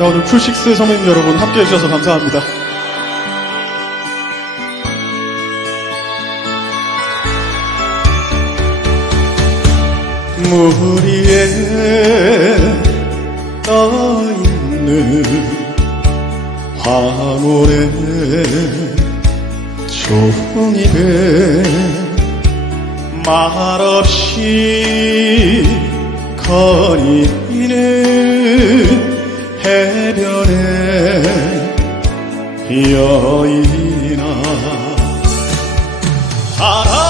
자, 오늘 쿨식스 선배님 여러분 함께 해주셔서 감사합니다. 물 위에 떠있는 화물에 종이에 말없이 거리는 여인아 바람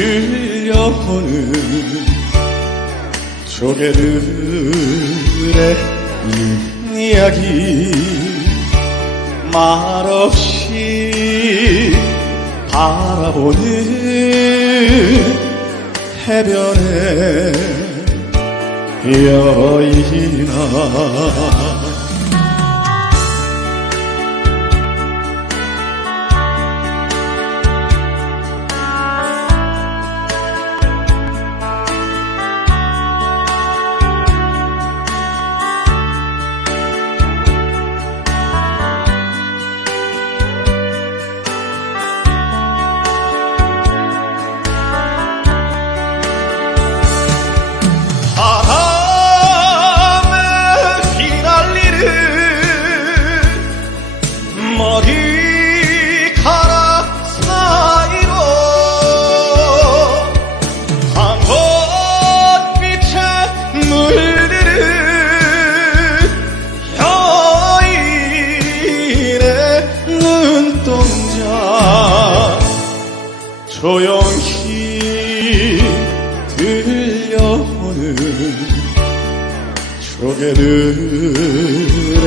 들려오는 조개들의 이야기 말없이 바라보는 해변의 여인아 머리카락 사이로 황혼빛에 물들은 여인의 눈동자. 조용히 들려오는 조개들의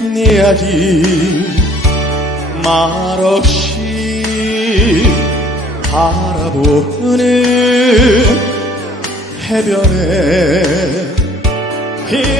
이야기 말없이 바라보는 해변의 여인